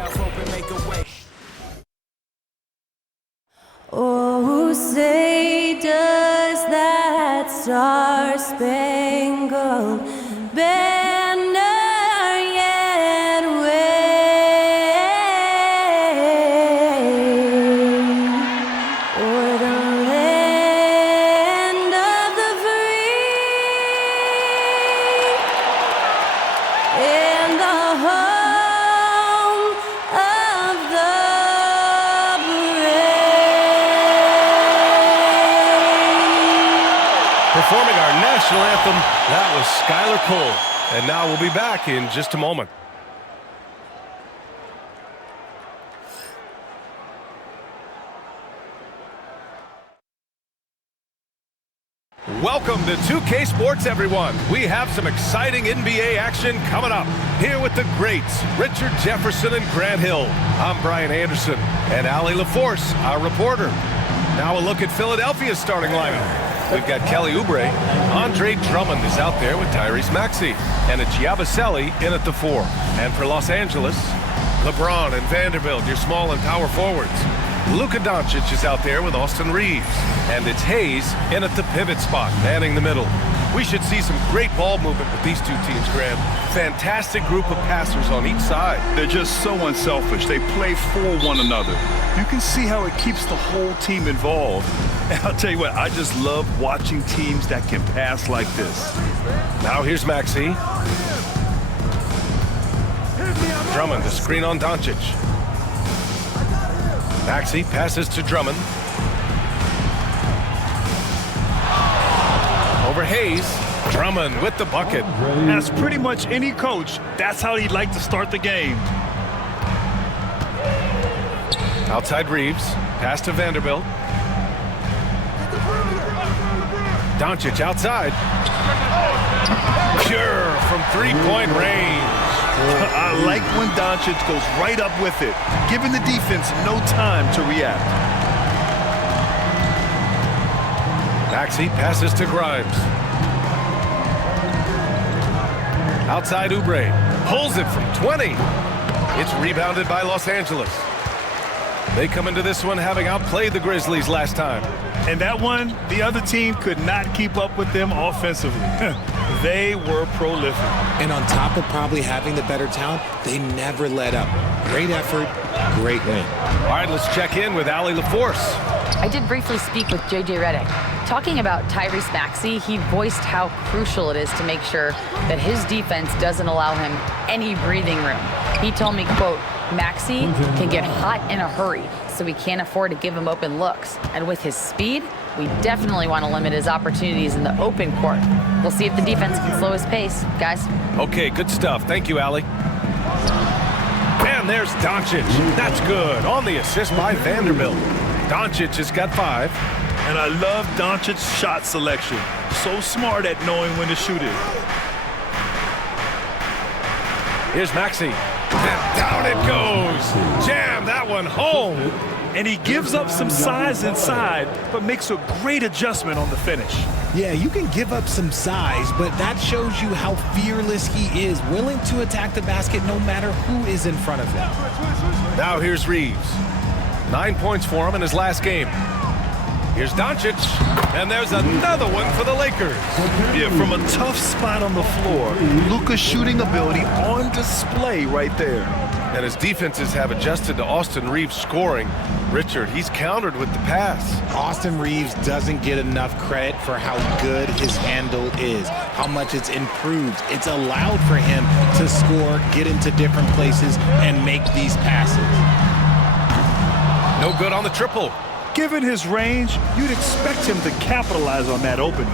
half open, make a way. Oh, say does that star-spangled banner yet wave o'er the land of the free and the home of the Performing our national anthem, that was Skylar Cole. And now we'll be back in just a moment. Welcome to 2K Sports, everyone. We have some exciting NBA action coming up. Here with the greats, Richard Jefferson and Grant Hill. I'm Brian Anderson, and Allie LaForce, our reporter. Now a look at Philadelphia's starting lineup. We've got Kelly Oubre. Andre Drummond is out there with Tyrese Maxey. And it's Yabusele in at the 4. And for Los Angeles, LeBron and Vanderbilt, your small and power forwards. Luka Doncic is out there with Austin Reeves. And it's Hayes in at the pivot spot, manning the middle. We should see some great ball movement with these two teams, Graham. Fantastic group of passers on each side. They're just so unselfish. They play for one another. You can see how it keeps the whole team involved. And I'll tell you what, I just love watching teams that can pass like this. Now here's Maxey. Drummond, the screen on Doncic. Maxey passes to Drummond. Over Hayes. Drummond with the bucket. As pretty much any coach, that's how he'd like to start the game. Outside Reeves. Pass to Vanderbilt. Doncic outside. Pure from three-point range. I like when Doncic goes right up with it, giving the defense no time to react. Maxey passes to Grimes. Outside Oubre. Pulls it from 20. It's rebounded by Los Angeles. They come into this one having outplayed the Grizzlies last time. And that one, the other team could not keep up with them offensively. They were prolific. And on top of probably having the better talent, they never let up. Great effort, great win. All right, let's check in with Allie LaForce. I did briefly speak with J.J. Redick. Talking about Tyrese Maxey, he voiced how crucial it is to make sure that his defense doesn't allow him any breathing room. He told me, quote, Maxey can get hot in a hurry, so we can't afford to give him open looks. And with his speed, we definitely want to limit his opportunities in the open court. We'll see if the defense can slow his pace, guys. Okay, good stuff. Thank you, Allie. And there's Doncic. That's good. On the assist by Vanderbilt. Doncic has got 5. And I love Doncic's shot selection. So smart at knowing when to shoot it. Here's Maxey. And down it goes. Jam that one home. And he gives up some size inside, but makes a great adjustment on the finish. Yeah, you can give up some size, but that shows you how fearless he is, willing to attack the basket no matter who is in front of him. Now here's Reeves. 9 points for him in his last game. Here's Doncic, and there's another one for the Lakers. Yeah, from a tough spot on the floor, Luka's shooting ability on display right there. And his defenses have adjusted to Austin Reeves scoring. Richard, he's countered with the pass. Austin Reeves doesn't get enough credit for how good his handle is, how much it's improved. It's allowed for him to score, get into different places, and make these passes. No good on the triple. Given his range, you'd expect him to capitalize on that opening.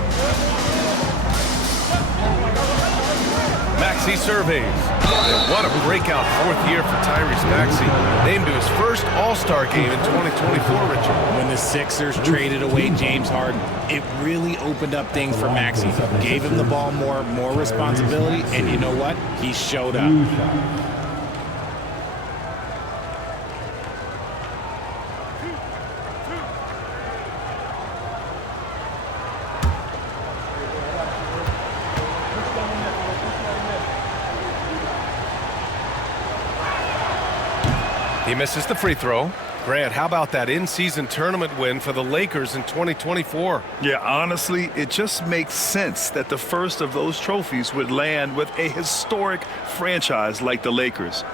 Maxey surveys. And what a breakout 4th year for Tyrese Maxey. Named to his first All-Star game in 2024, Richard. When the Sixers traded away James Harden, it really opened up things for Maxey. Gave him the ball more responsibility, and you know what? He showed up. He misses the free throw. Grant, how about that in-season tournament win for the Lakers in 2024? Yeah, honestly, it just makes sense that the first of those trophies would land with a historic franchise like the Lakers.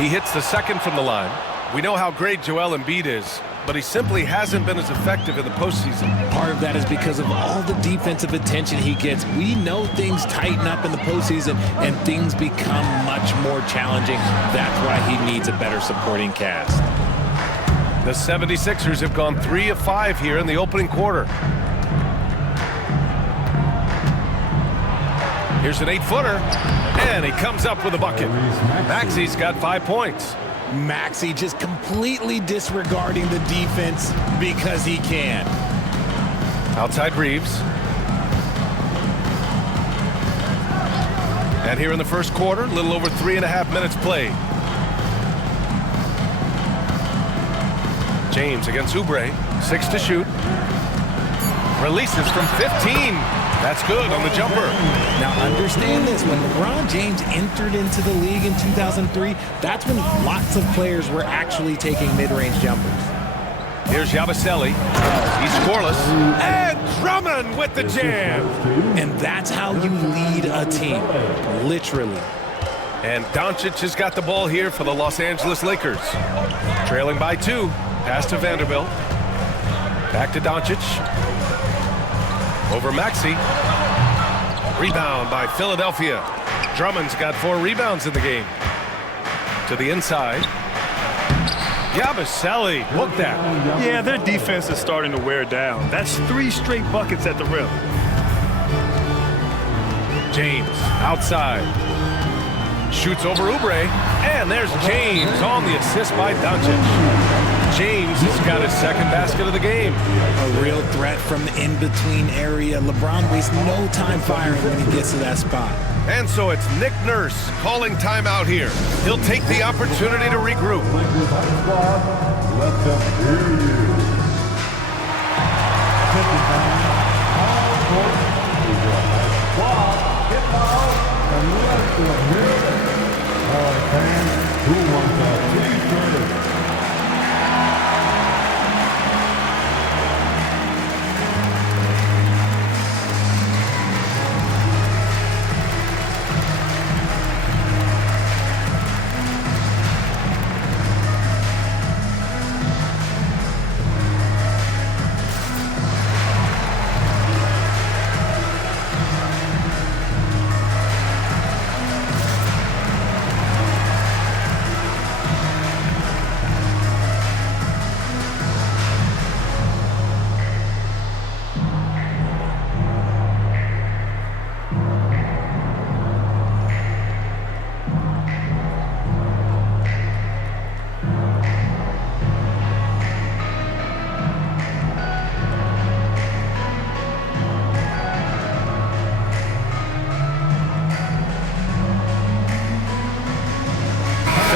He hits the second from the line. We know how great Joel Embiid is, but he simply hasn't been as effective in the postseason. Part of that is because of all the defensive attention he gets. We know things tighten up in the postseason and things become much more challenging. That's why he needs a better supporting cast. The 76ers have gone 3 of 5 here in the opening quarter. Here's an 8-footer, and he comes up with a bucket. Maxey's got 5 points. Maxey just completely disregarding the defense because he can. Outside Reeves. And here in the first quarter, a little over 3.5 minutes played. James against Oubre, 6 to shoot. Releases from 15. That's good on the jumper. Now understand this, when LeBron James entered into the league in 2003, that's when lots of players were actually taking mid-range jumpers. Here's Yabusele. He's scoreless. And Drummond with the jam. And that's how you lead a team, literally. And Doncic has got the ball here for the Los Angeles Lakers. Trailing by 2. Pass to Vanderbilt. Back to Doncic. Over Maxey. Rebound by Philadelphia. Drummond's got 4 rebounds in the game. To the inside. Yabusele, look that. Yeah, their defense is starting to wear down. That's 3 straight buckets at the rim. James outside. Shoots over Oubre. And there's James on the assist by Doncic. James has got his second basket of the game. A real threat from the in-between area. LeBron wastes no time firing when he gets to that spot. And so it's Nick Nurse calling timeout here. He'll take the opportunity to regroup. Let them hear you. And let them hear it. All right, fans, who wants a t-shirt?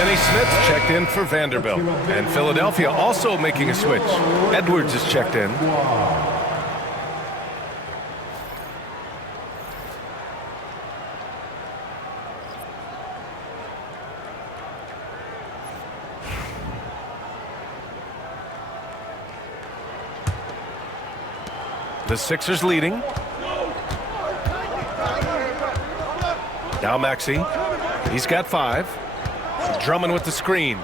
Naismith checked in for Vanderbilt. And Philadelphia also making a switch. Edwards is checked in. The Sixers leading. Now Maxey. He's got 5. Drummond with the screen.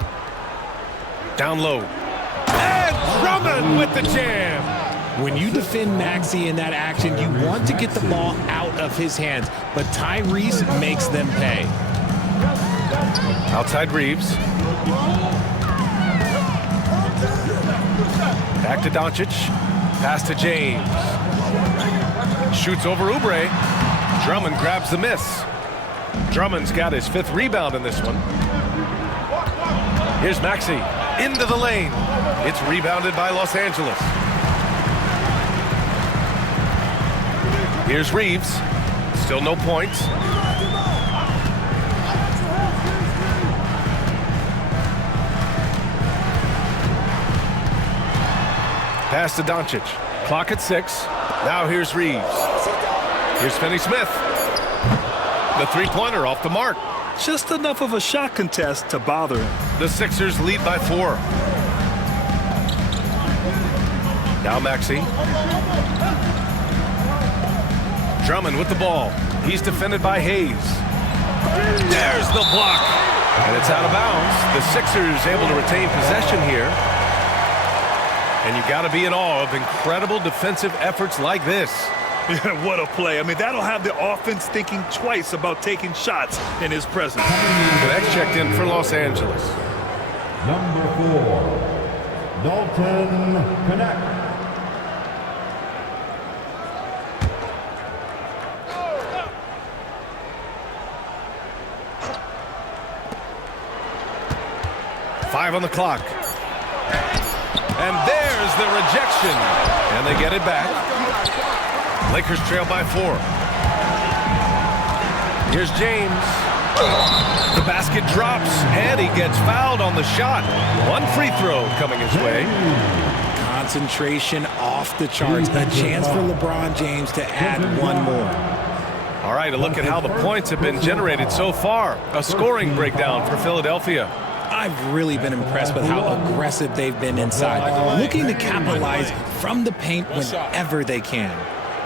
Down low. And Drummond with the jam. When you defend Maxey in that action, you want to get the ball out of his hands, but Tyrese makes them pay. Outside Reeves. Back to Doncic. Pass to James. Shoots over Oubre. Drummond grabs the miss. Drummond's got his 5th rebound in this one. Here's Maxey into the lane. It's rebounded by Los Angeles. Here's Reeves. Still no points. Pass to Doncic. Clock at 6. Now here's Reeves. Here's Finney Smith. The three-pointer off the mark. Just enough of a shot contest to bother him. The Sixers lead by 4. Now Maxey. Drummond with the ball. He's defended by Hayes. There's the block. And it's out of bounds. The Sixers able to retain possession here. And you got to be in awe of incredible defensive efforts like this. Yeah, what a play. I mean, that'll have the offense thinking twice about taking shots in his presence. The next checked in for Los Angeles. Number 4, Dalton Connect. Five on the clock. And there's the rejection. And they get it back. Lakers trail by 4. Here's James. The basket drops, and he gets fouled on the shot. One free throw coming his way. Concentration off the charts. A chance for LeBron James to add one more. All right, a look at how the points have been generated so far. A scoring breakdown for Philadelphia. I've really been impressed with how aggressive they've been inside, looking to capitalize from the paint whenever they can.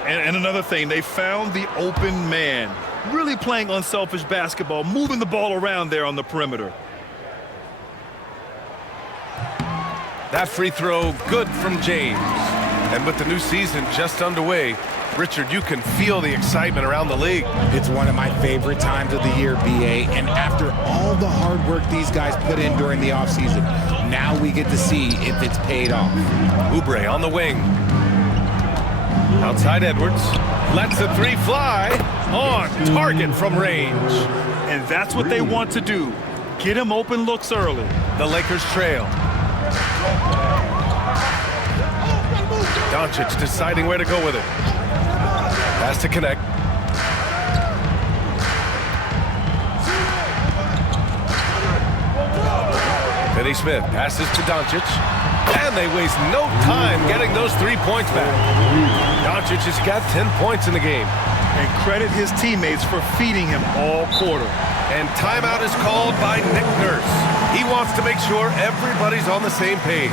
And another thing, they found the open man. Really playing unselfish basketball, moving the ball around there on the perimeter. That free throw good from James. And with the new season just underway, Richard, you can feel the excitement around the league. It's one of my favorite times of the year, BA, and after all the hard work these guys put in during the offseason, now we get to see if it's paid off. Oubre on the wing. Outside Edwards. Lets the three fly. On target from range. And that's what they want to do. Get him open looks early. The Lakers trail. Doncic deciding where to go with it. Has to connect. Finney Smith passes to Doncic. And they waste no time getting those 3 points back. Doncic has got 10 points in the game. And credit his teammates for feeding him all quarter. And timeout is called by Nick Nurse. He wants to make sure everybody's on the same page.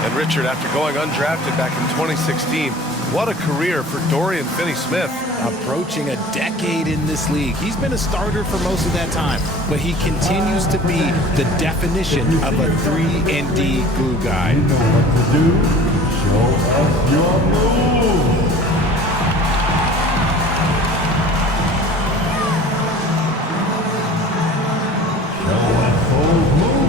And Richard, after going undrafted back in 2016, what a career for Dorian Finney-Smith. Approaching a decade in this league. He's been a starter for most of that time, but he continues to be the definition of a 3-and-D glue guy. You know what to do. Show us your moves. Show us those moves.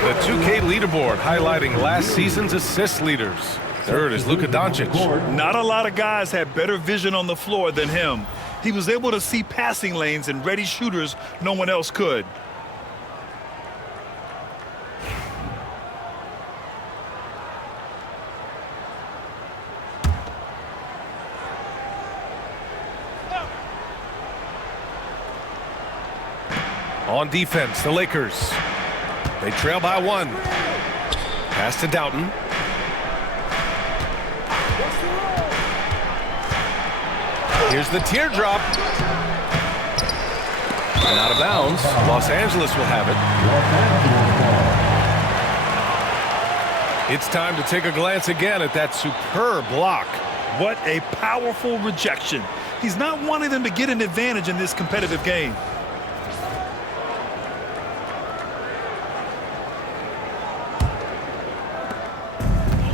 The 2K leaderboard highlighting last season's assist leaders. Third is Luka Doncic. Not a lot of guys had better vision on the floor than him. He was able to see passing lanes and ready shooters no one else could. On defense, the Lakers. They trail by 1. Pass to Doughton. Here's the teardrop. And out of bounds. Los Angeles will have it. It's time to take a glance again at that superb block. What a powerful rejection. He's not wanting them to get an advantage in this competitive game.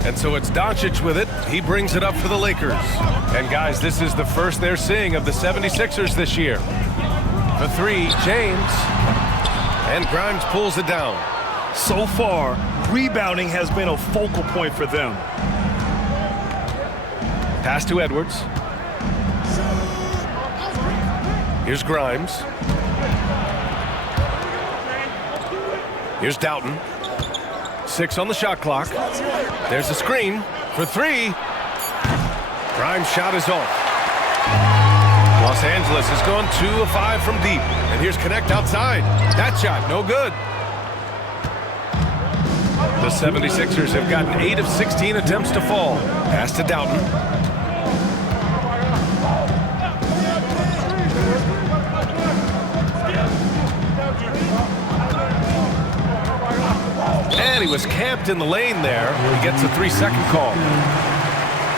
And so it's Doncic with it. He brings it up for the Lakers. And guys, this is the first they're seeing of the 76ers this year. For three, James. And Grimes pulls it down. So far, rebounding has been a focal point for them. Pass to Edwards. Here's Grimes. Here's Doughton. 6 on the shot clock. There's a screen for three. Grimes' shot is off. Los Angeles has gone 2 of 5 from deep. And here's Connect outside. That shot, no good. The 76ers have gotten 8 of 16 attempts to fall. Pass to Doughton. And he was camped in the lane there. He gets a 3-second call.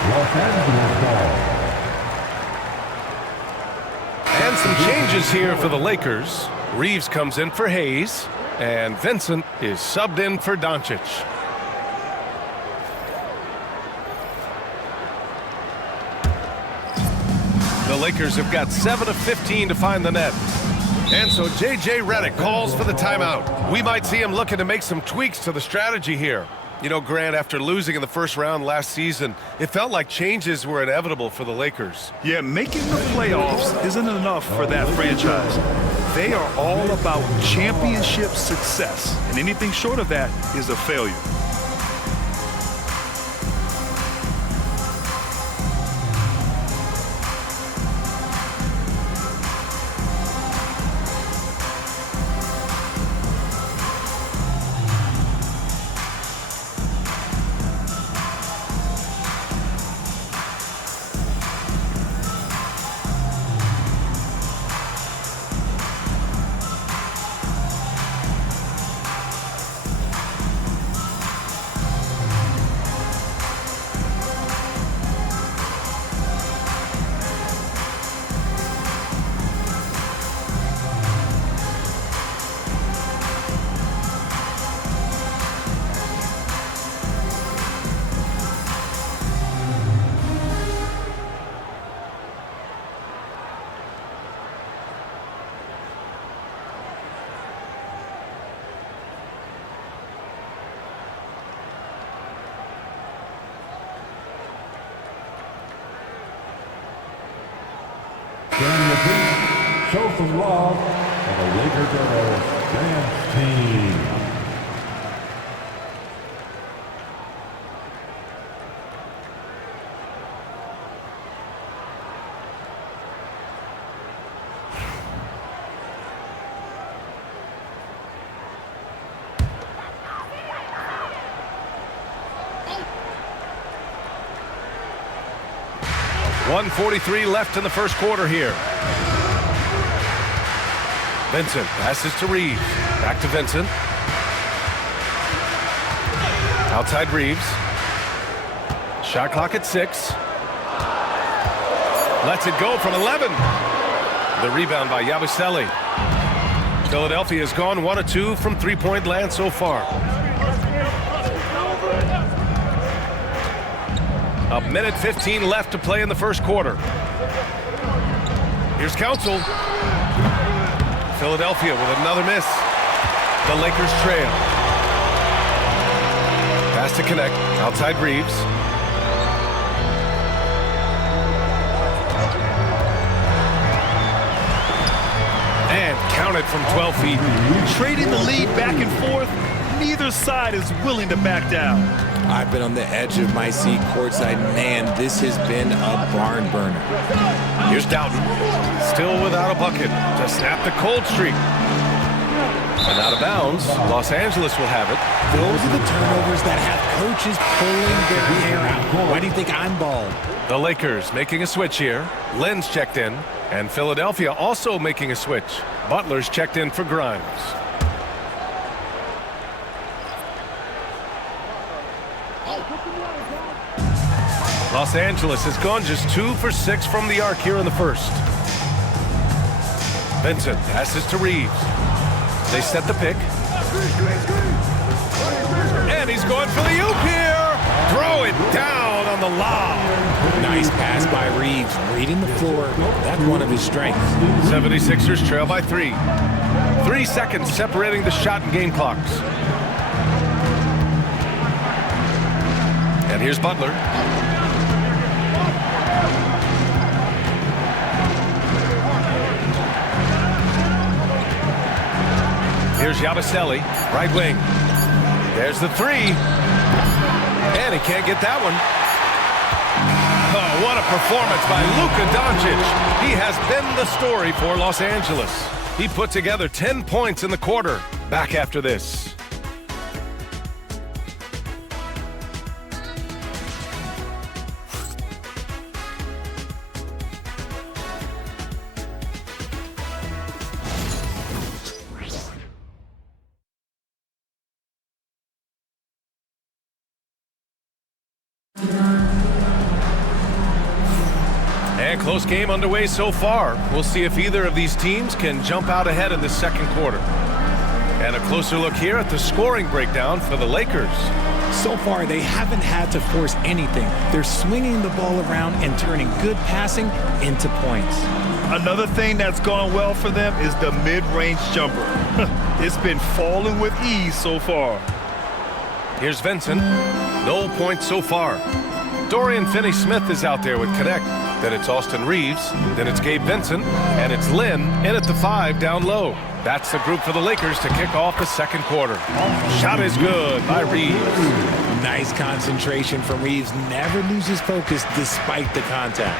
Los Angeles ball. And some changes here for the Lakers. Reeves comes in for Hayes. And Vincent is subbed in for Doncic. The Lakers have got 7 of 15 to find the net. And so J.J. Redick calls for the timeout. We might see him looking to make some tweaks to the strategy here. You know, Grant, after losing in the first round last season, it felt like changes were inevitable for the Lakers. Yeah, making the playoffs isn't enough for that franchise. They are all about championship success, and anything short of that is a failure. Show some love for the Laker Girls Dance Team. .143 left in the first quarter here. Vincent passes to Reeves. Back to Vincent. Outside Reeves. Shot clock at 6. Lets it go from 11. The rebound by Yabusele. Philadelphia has gone 1 of 2 from three-point land so far. A minute 15 left to play in the first quarter. Here's Council. Philadelphia with another miss. The Lakers trail. Pass to Connect. Outside Reeves. And counted from 12 feet. Trading the lead back and forth, neither side is willing to back down. I've been on the edge of my seat courtside. Man, this has been a barn burner. Here's Doughton. Still without a bucket to snap the cold streak. And out of bounds, Los Angeles will have it. Those are the turnovers that have coaches pulling their hair out. Why do you think I'm bald? The Lakers making a switch here. Lynn's checked in. And Philadelphia also making a switch. Butler's checked in for Grimes. Los Angeles has gone just 2 for 6 from the arc here in the first. Vincent passes to Reeves. They set the pick. And he's going for the oop here. Throw it down on the lob. Nice pass by Reeves, reading the floor. That's one of his strengths. 76ers trail by 3. 3 seconds separating the shot and game clocks. And here's Butler. Here's Yabusele, right wing. There's the 3. And he can't get that one. Oh, what a performance by Luka Doncic. He has been the story for Los Angeles. He put together 10 points in the quarter. Back after this. And close game underway so far. We'll see if either of these teams can jump out ahead in the second quarter. And a closer look here at the scoring breakdown for the Lakers. So far, they haven't had to force anything. They're swinging the ball around and turning good passing into points. Another thing that's gone well for them is the mid-range jumper. It's been falling with ease so far. Here's Vincent. No points so far. Dorian Finney-Smith is out there with Connect. Then it's Austin Reeves. Then it's Gabe Vincent. And it's Lynn in at the 5 down low. That's the group for the Lakers to kick off the second quarter. Shot is good by Reeves. Nice concentration from Reeves. Never loses focus despite the contact.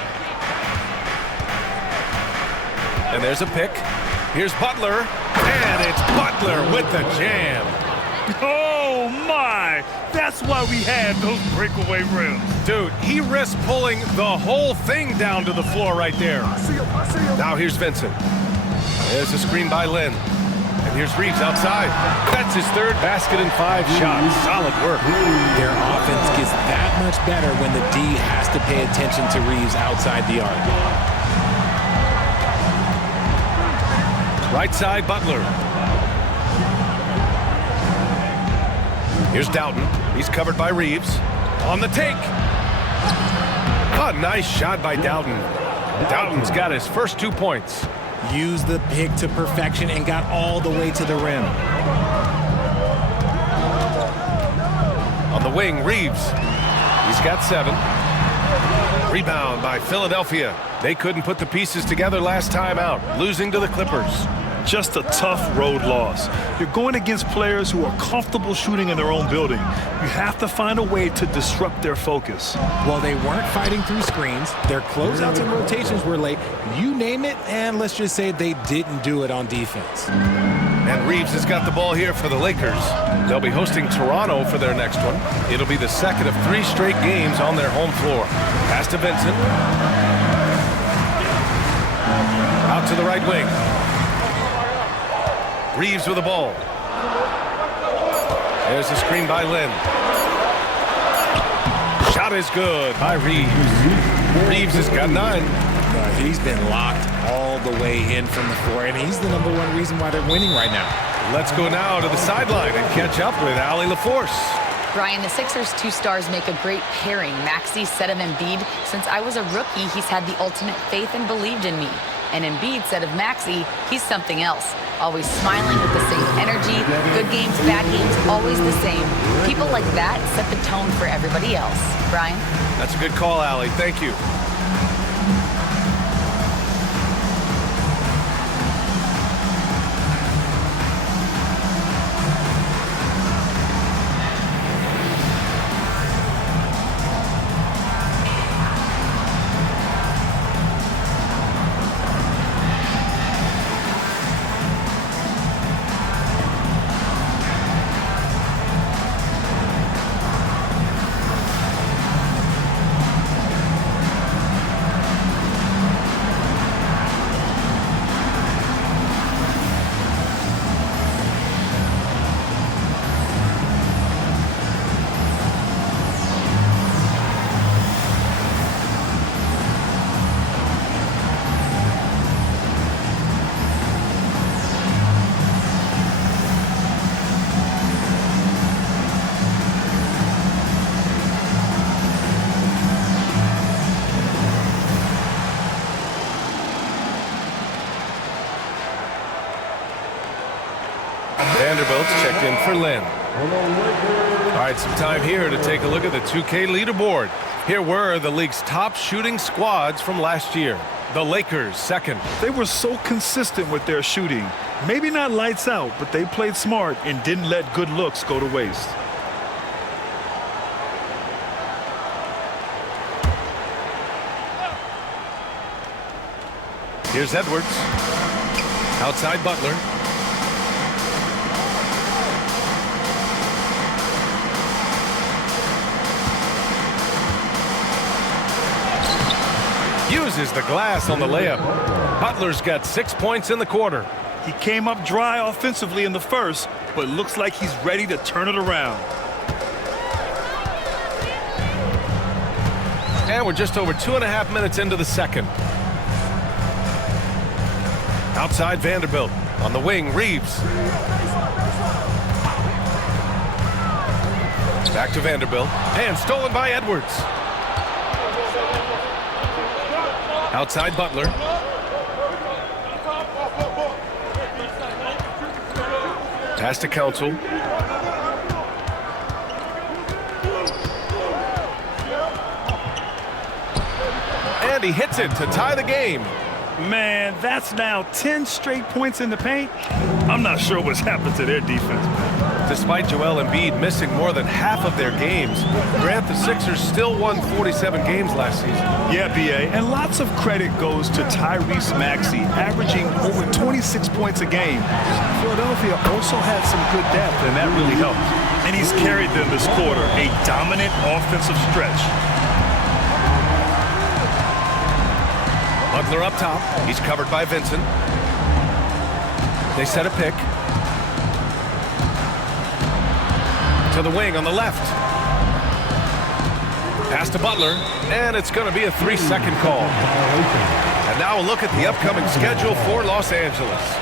And there's a pick. Here's Butler. And it's Butler with the jam. Oh, my! That's why we had those breakaway rims. Dude, he risked pulling the whole thing down to the floor right there. Now here's Vincent. There's a screen by Lynn. And here's Reeves outside. That's his third basket in 5 shots. Solid work. Their offense gets that much better when the D has to pay attention to Reeves outside the arc. Right side, Butler. Here's Doughton. He's covered by Reeves. On the take. A nice shot by Doughton. Doughton's got his first 2 points. Used the pick to perfection and got all the way to the rim. On the wing, Reeves. He's got 7. Rebound by Philadelphia. They couldn't put the pieces together last time out, losing to the Clippers. Just a tough road loss. You're going against players who are comfortable shooting in their own building. You have to find a way to disrupt their focus. While they weren't fighting through screens, their closeouts and rotations were late. You name it, and let's just say they didn't do it on defense. And Reeves has got the ball here for the Lakers. They'll be hosting Toronto for their next one. It'll be the second of 3 straight games on their home floor. Pass to Vincent. Out to the right wing. Reeves with the ball. There's a screen by Lynn. Shot is good by Reeves. Reeves has got 9. He's been locked all the way in from the floor, and he's the #1 reason why they're winning right now. Let's go now to the sideline and catch up with Allie LaForce. Brian, the Sixers' 2 stars make a great pairing. Maxey said of Embiid, since I was a rookie, he's had the ultimate faith and believed in me. And Embiid said of Maxey, he's something else. Always smiling with the same energy. Good games, bad games, always the same. People like that set the tone for everybody else. Brian? That's a good call, Allie. Thank you. Vanderbilt's checked in for Lynn. All right, some time here to take a look at the 2K leaderboard. Here were the league's top shooting squads from last year. The Lakers, second. They were so consistent with their shooting. Maybe not lights out, but they played smart and didn't let good looks go to waste. Here's Edwards. Outside Butler. Uses the glass on the layup. Butler's got 6 points in the quarter. He came up dry offensively in the first, but looks like he's ready to turn it around. And we're just over 2.5 minutes into the second. Outside Vanderbilt. On the wing, Reeves. Back to Vanderbilt. And stolen by Edwards. Outside Butler. Pass to Council. And he hits it to tie the game. Man, that's now 10 straight points in the paint. I'm not sure what's happened to their defense. Despite Joel Embiid missing more than half of their games, Grant, the Sixers still won 47 games last season. Yeah, B.A., and lots of credit goes to Tyrese Maxey, averaging over 26 points a game. Philadelphia also had some good depth, and that really helped. And he's carried them this quarter, a dominant offensive stretch. Butler up top. He's covered by Vincent. They set a pick. To the wing on the left. Pass to Butler, and it's going to be a 3-second call. And now a look at the upcoming schedule for Los Angeles.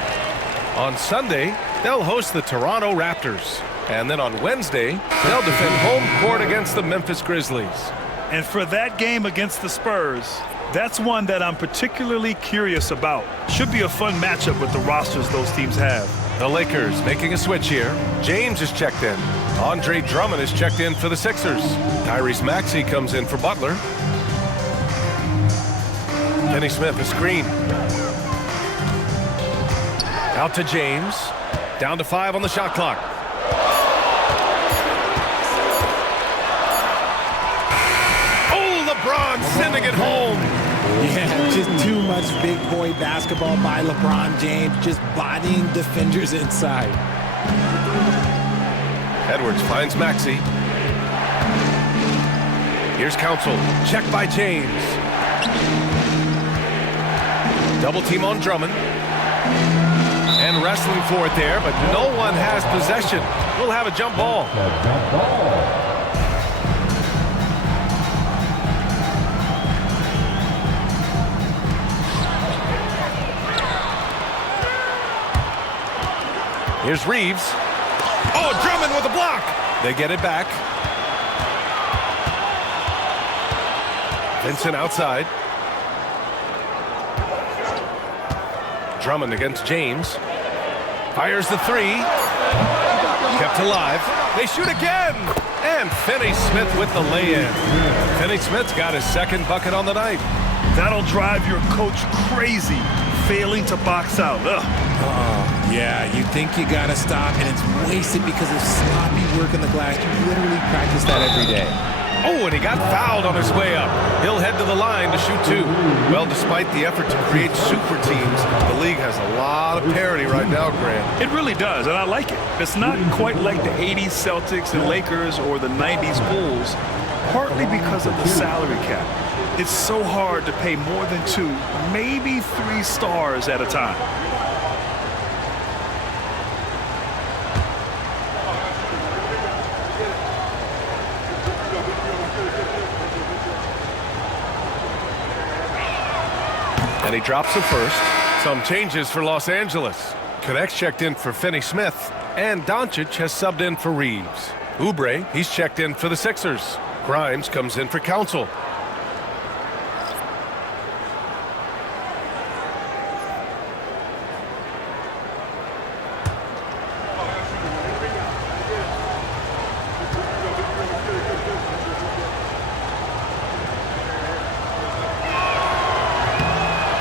On Sunday, they'll host the Toronto Raptors. And then on Wednesday, they'll defend home court against the Memphis Grizzlies. And for that game against the Spurs, that's one that I'm particularly curious about. Should be a fun matchup with the rosters those teams have. The Lakers making a switch here. James is checked in. Andre Drummond is checked in for the Sixers. Tyrese Maxey comes in for Butler. Finney Smith, a screen. Out to James. Down to 5 on the shot clock. Oh, LeBron sending it home. Yeah, just too much big boy basketball by LeBron James, just bodying defenders inside. Edwards finds Maxey. Here's Council. Check by James. Double team on Drummond. And wrestling for it there, but no one has possession. We'll have a jump ball. Here's Reeves. Oh, Drummond with a block. They get it back. Vincent outside. Drummond against James. Fires the 3. Kept alive. They shoot again. And Finney Smith with the lay-in. Finney Smith's got his second bucket on the night. That'll drive your coach crazy, failing to box out. Yeah, you think you gotta stop, and it's wasted because of sloppy work on the glass. You literally practice that every day. Oh, and he got fouled on his way up. He'll head to the line to shoot 2. Well, despite the effort to create super teams, the league has a lot of parity right now, Grant. It really does, and I like it. It's not quite like the 80s Celtics and Lakers or the 90s Bulls, partly because of the salary cap. It's so hard to pay more than 2, maybe 3 stars at a time. And he drops the first. Some changes for Los Angeles. Connects checked in for Finney Smith. And Doncic has subbed in for Reeves. Oubre, he's checked in for the Sixers. Grimes comes in for Council.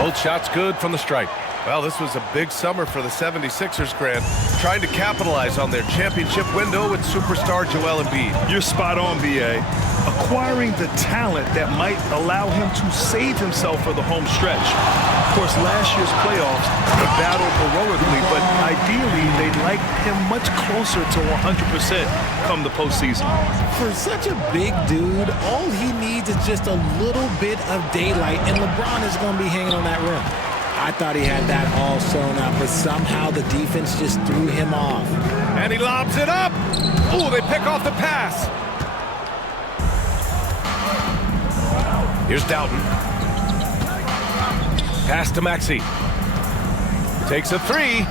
Both shots good from the stripe. Well, this was a big summer for the 76ers, Grant, trying to capitalize on their championship window with superstar Joel Embiid. You're spot on, B.A. Acquiring the talent that might allow him to save himself for the home stretch. Of course, last year's playoffs, they battled heroically, but ideally, they'd like him much closer to 100% come the postseason. For such a big dude, all he needs is just a little bit of daylight, and LeBron is going to be hanging on that rim. I thought he had that all sewn up, but somehow the defense just threw him off. And he lobs it up. Ooh, they pick off the pass. Here's Doughton. Pass to Maxey. Takes a three.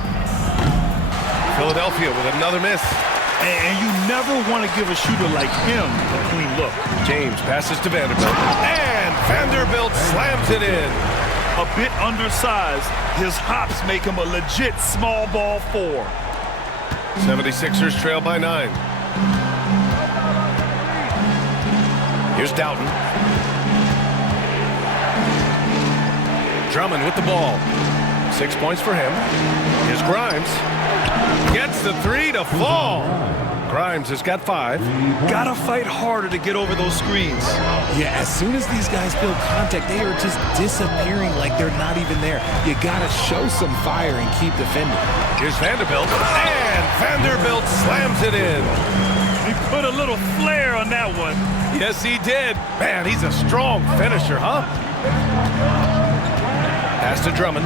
Philadelphia with another miss. And you never want to give a shooter like him a clean look. James passes to Vanderbilt. And Vanderbilt slams it in. A bit undersized, his hops make him a legit small ball 4. 76ers trail by 9. Here's Doughton. Drummond with the ball. 6 points for him. Here's Grimes. Gets the three to fall. Grimes has got 5. Gotta fight harder to get over those screens. Yeah, as soon as these guys feel contact, they are just disappearing like they're not even there. You gotta show some fire and keep defending. Here's Vanderbilt. And Vanderbilt slams it in. He put a little flair on that one. Yes, he did. Man, he's a strong finisher, huh? Pass to Drummond.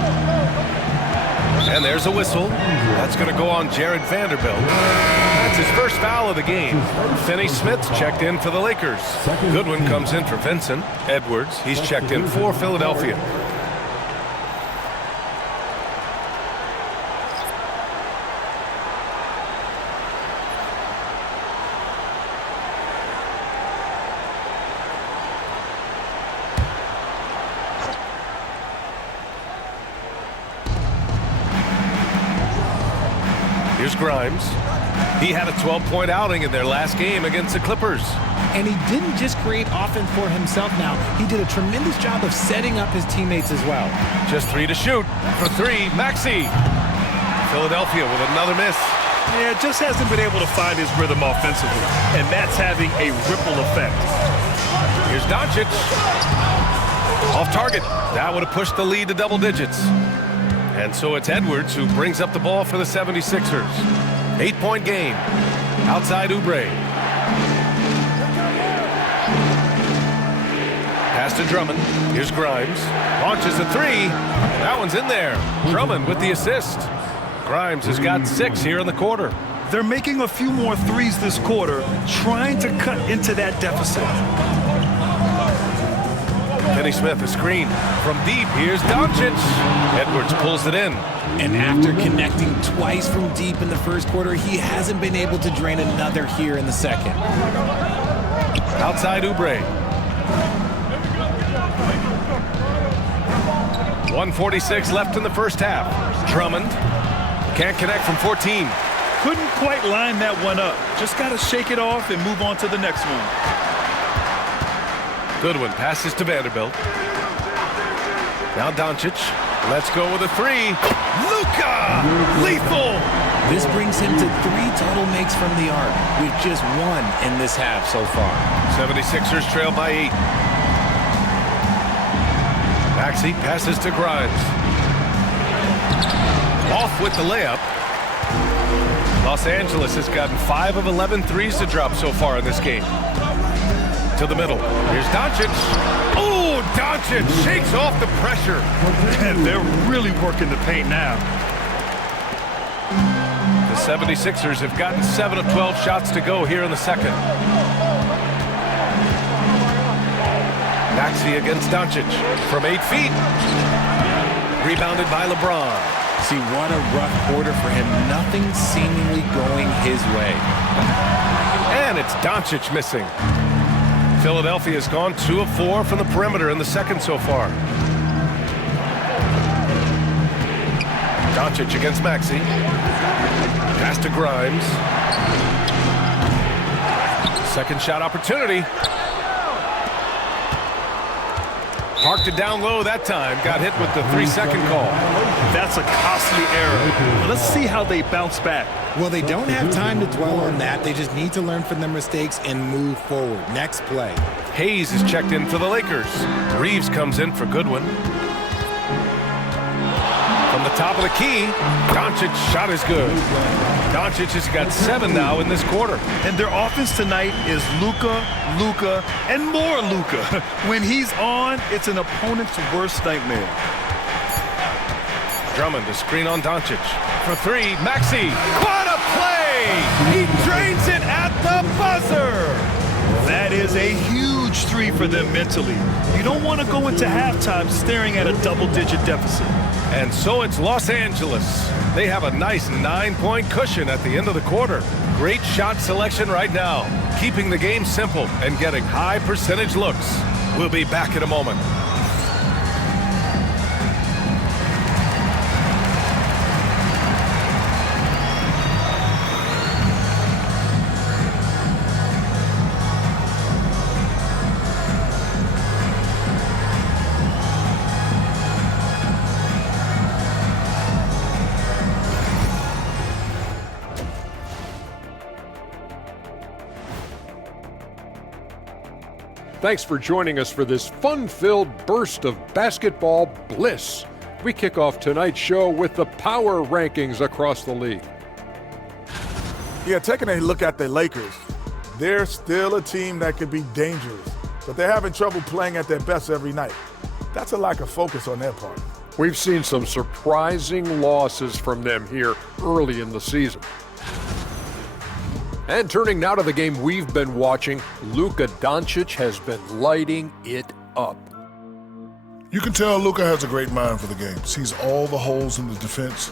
And there's a whistle. That's going to go on Jared Vanderbilt. That's his first foul of the game. Finney Smith's checked in for the Lakers. Goodwin comes in for Vincent. Edwards, he's checked in for Philadelphia. Here's Grimes. He had a 12-point outing in their last game against the Clippers. And he didn't just create offense for himself now. He did a tremendous job of setting up his teammates as well. Just 3 to shoot. For 3, Maxey. Philadelphia with another miss. Yeah, just hasn't been able to find his rhythm offensively. And that's having a ripple effect. Here's Doncic. Off target. That would have pushed the lead to double digits. And so it's Edwards who brings up the ball for the 76ers. 8-point game. Outside Oubre. Pass to Drummond. Here's Grimes. Launches a 3. That one's in there. Drummond with the assist. Grimes has got 6 here in the quarter. They're making a few more threes this quarter, trying to cut into that deficit. Finney Smith, a screen from deep. Here's Doncic. Edwards pulls it in. And after connecting twice from deep in the first quarter, he hasn't been able to drain another here in the second. Outside Oubre. 1:46 left in the first half. Drummond can't connect from 14. Couldn't quite line that one up. Just got to shake it off and move on to the next one. Goodwin passes to Vanderbilt. Now Doncic. Let's go with a 3. Luka! Lethal! This brings him to 3 total makes from the arc, with just 1 in this half so far. 76ers trail by 8. Maxey passes to Grimes. Off with the layup. Los Angeles has gotten 5 of 11 threes to drop so far in this game. To the middle. Here's Doncic. Oh, Doncic shakes off the pressure. And they're really working the paint now. The 76ers have gotten 7 of 12 shots to go here in the second. Maxey against Doncic from 8 feet. Rebounded by LeBron. See, what a rough quarter for him. Nothing seemingly going his way. And it's Doncic missing. Philadelphia has gone 2 of 4 from the perimeter in the second so far. Doncic against Maxey. Pass to Grimes. Second shot opportunity. Parked it down low that time. Got hit with the 3-second call. That's a costly error. Let's see how they bounce back. Well, they don't have time to dwell on that. They just need to learn from their mistakes and move forward. Next play. Hayes is checked in for the Lakers. Reeves comes in for Goodwin. From the top of the key, Doncic's shot is good. Doncic has got 7 now in this quarter. And their offense tonight is Luka, and more Luka. When he's on, it's an opponent's worst nightmare. Drummond to screen on Doncic. For 3, Maxey. What a play! He drains it at the buzzer! That is a huge 3 for them mentally. You don't want to go into halftime staring at a double-digit deficit. And so it's Los Angeles. They have a nice 9-point cushion at the end of the quarter. Great shot selection right now, keeping the game simple and getting high percentage looks. We'll be back in a moment. Thanks for joining us for this fun-filled burst of basketball bliss. We kick off tonight's show with the power rankings across the league. Yeah, taking a look at the Lakers, they're still a team that could be dangerous, but they're having trouble playing at their best every night. That's a lack of focus on their part. We've seen some surprising losses from them here early in the season. And turning now to the game we've been watching, Luka Doncic has been lighting it up. You can tell Luka has a great mind for the game. Sees all the holes in the defense.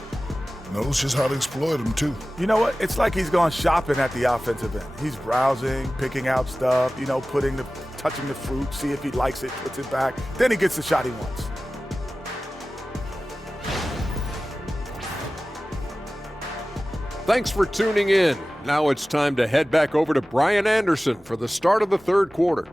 Knows just how to exploit them, too. You know what? It's like he's gone shopping at the offensive end. He's browsing, picking out stuff, touching the fruit, see if he likes it, puts it back. Then he gets the shot he wants. Thanks for tuning in. Now it's time to head back over to Brian Anderson for the start of the third quarter.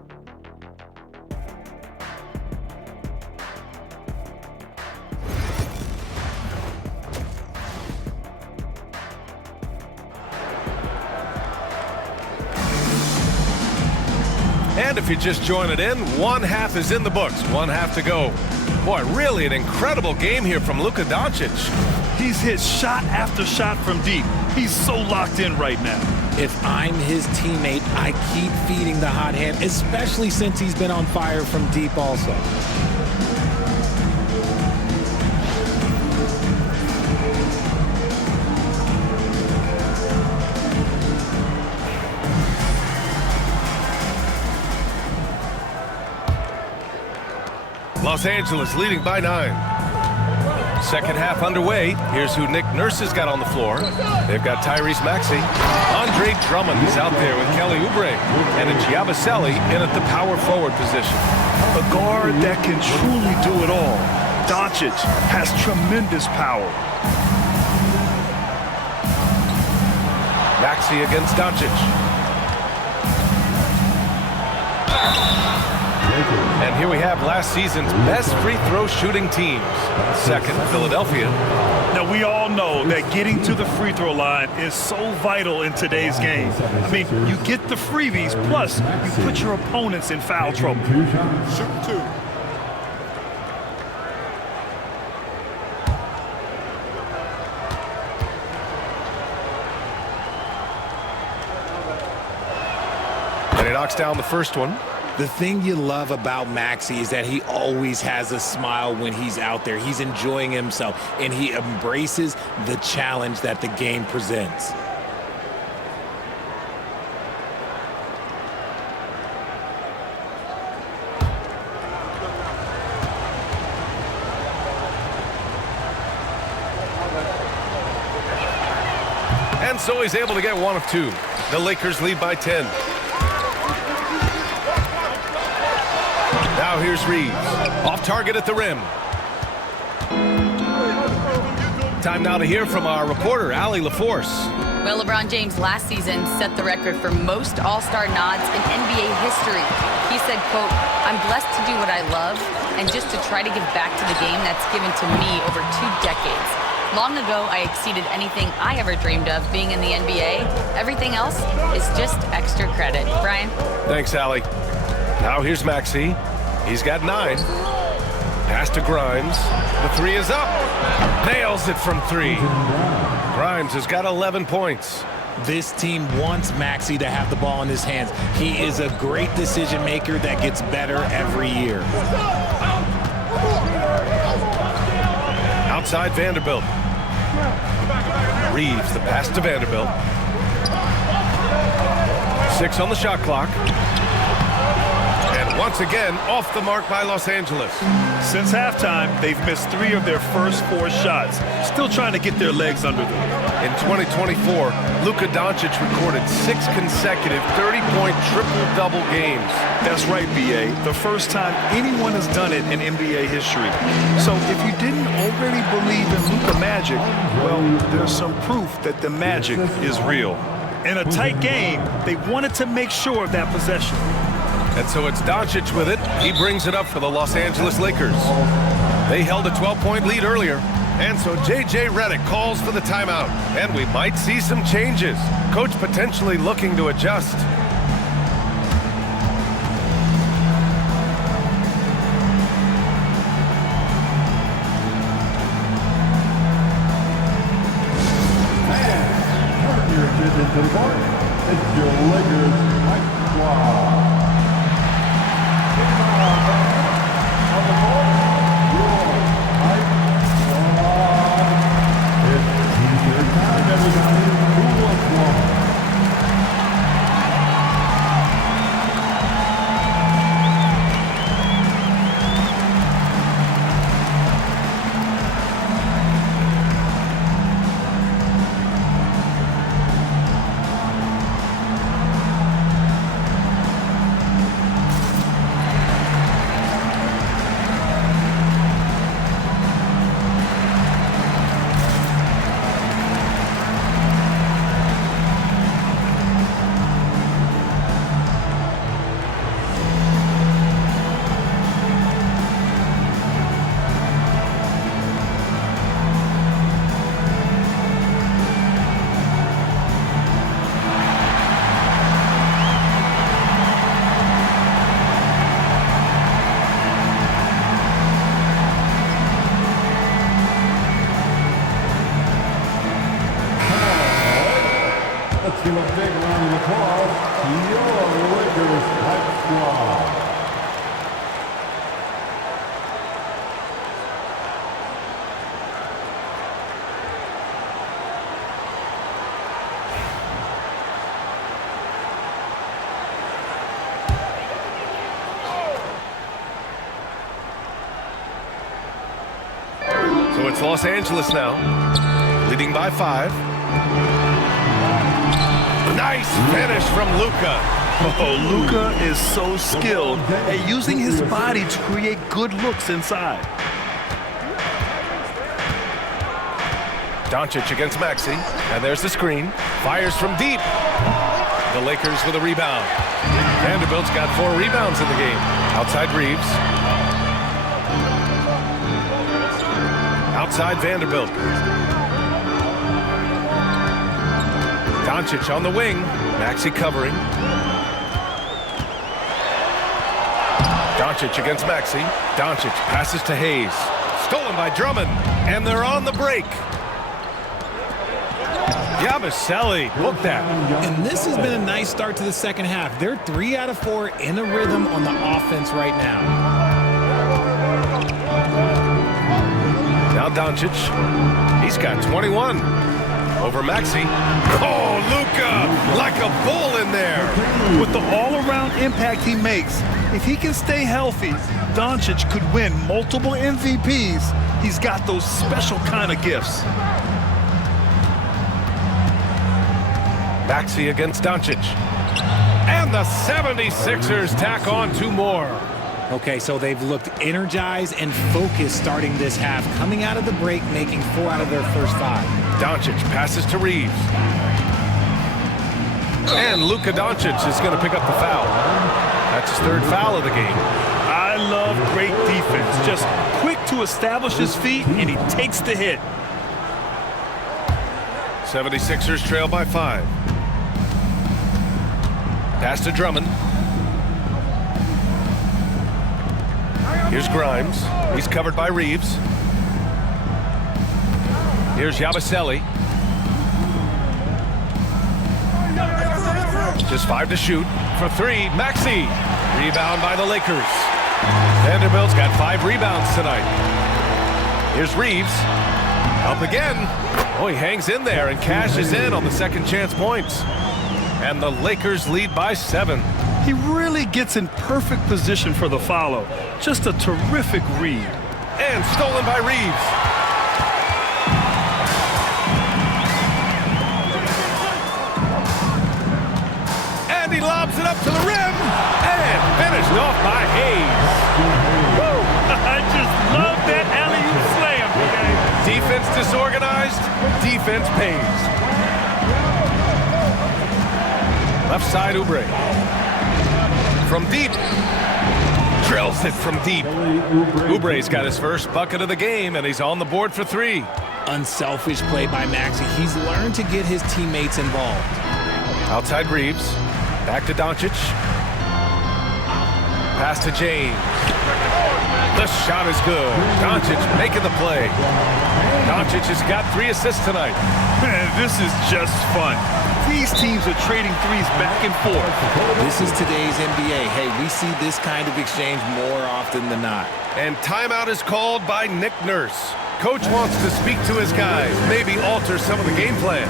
And if you're just joining in, one half is in the books, one half to go. Boy, really an incredible game here from Luka Doncic. He's hit shot after shot from deep. He's so locked in right now. If I'm his teammate, I keep feeding the hot hand, especially since he's been on fire from deep also. Los Angeles leading by 9. Second half underway. Here's who Nick Nurse has got on the floor. They've got Tyrese Maxey. Andre Drummond is out there with Kelly Oubre. And Giabaselli in at the power forward position. A guard that can truly do it all. Doncic has tremendous power. Maxey against Doncic. And here we have last season's best free throw shooting teams. Second, Philadelphia. Now, we all know that getting to the free throw line is so vital in today's game. I mean, you get the freebies, plus you put your opponents in foul trouble. Shoot 2. And he knocks down the first one. The thing you love about Maxey is that he always has a smile when he's out there. He's enjoying himself, and he embraces the challenge that the game presents. And so he's able to get one of 2. The Lakers lead by 10. Now here's Reeves. Off target at the rim. Time now to hear from our reporter, Allie LaForce. Well, LeBron James last season set the record for most All-Star nods in NBA history. He said, quote, "I'm blessed to do what I love, and just to try to give back to the game that's given to me over 2 decades. Long ago, I exceeded anything I ever dreamed of being in the NBA. Everything else is just extra credit. Brian? Thanks, Allie. Now here's Maxey. He's got 9. Pass to Grimes. The 3 is up. Nails it from 3. Grimes has got 11 points. This team wants Maxey to have the ball in his hands. He is a great decision maker that gets better every year. Outside Vanderbilt. Reeves, the pass to Vanderbilt. 6 on the shot clock. And once again, off the mark by Los Angeles. Since halftime, they've missed 3 of their first 4 shots. Still trying to get their legs under them. In 2024, Luka Doncic recorded 6 consecutive 30-point triple-double games. That's right, B.A. The first time anyone has done it in NBA history. So if you didn't already believe in Luka magic, well, there's some proof that the magic is real. In a tight game, they wanted to make sure of that possession. And so it's Doncic with it. He brings it up for the Los Angeles Lakers. They held a 12-point lead earlier. And so J.J. Redick calls for the timeout. And we might see some changes. Coach potentially looking to adjust. Turn your attention to the court. It's your Lakers Hype Squad. On the court, your Hype Squad. It's T-shirt time, everybody. Who wants one? Let's give a big round of applause to your Lakers Hype Squad. So it's Los Angeles now, leading by 5. Nice finish from Luka. Oh, Luka is so skilled at using his body to create good looks inside. Doncic against Maxey, and there's the screen. Fires from deep. The Lakers with a rebound. Vanderbilt's got 4 rebounds in the game. Outside Reeves. Outside Vanderbilt. Doncic on the wing. Maxey covering. Doncic against Maxey. Doncic passes to Hayes. Stolen by Drummond. And they're on the break. Yabusele, look that. And this has been a nice start to the second half. They're 3 out of 4 in a rhythm on the offense right now. Now Doncic. He's got 21. Over Maxey. Oh, Luka, like a bull in there. With the all-around impact he makes, if he can stay healthy, Doncic could win multiple MVPs. He's got those special kind of gifts. Maxey against Doncic. And the 76ers tack on 2 more. Okay, so they've looked energized and focused starting this half, coming out of the break, making 4 out of their first 5. Doncic passes to Reeves. And Luka Doncic is going to pick up the foul. That's his 3rd foul of the game. I love great defense. Just quick to establish his feet, and he takes the hit. 76ers trail by 5. Pass to Drummond. Here's Grimes. He's covered by Reeves. Here's Yabusele. Just 5 to shoot. For 3, Maxey. Rebound by the Lakers. Vanderbilt's got 5 rebounds tonight. Here's Reeves. Up again. Oh, he hangs in there and cashes in on the second chance points. And the Lakers lead by 7. He really gets in perfect position for the follow. Just a terrific read. And stolen by Reeves. And he lobs it up to the rim. And finished off by Hayes. Woo! I just love that alley-oop slam. Defense disorganized. Defense pays. Left side, Oubre. From deep. Drills it from deep. Oubre's got his first bucket of the game, and he's on the board for 3. Unselfish play by Maxey. He's learned to get his teammates involved. Outside Reeves. Back to Doncic. Pass to James. The shot is good. Doncic making the play. Doncic has got 3 assists tonight. Man, this is just fun. These teams are trading threes back and forth. This is today's NBA. Hey, we see this kind of exchange more often than not. And timeout is called by Nick Nurse. Coach wants to speak to his guys, maybe alter some of the game plan.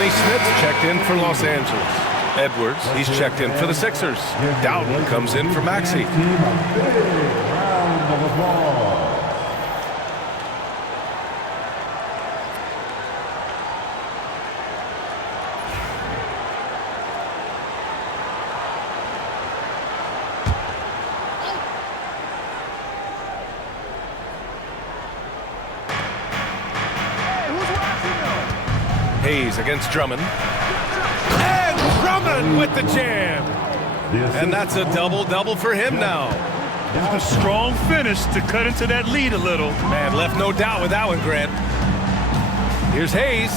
Naismith checked in for Los Angeles. Edwards, he's checked in for the Sixers. Doughton comes in for Maxey. Round of applause. Hayes against Drummond. And Drummond with the jam. And that's a double-double for him now. A strong finish to cut into that lead a little. Man, left no doubt with that one, Grant. Here's Hayes.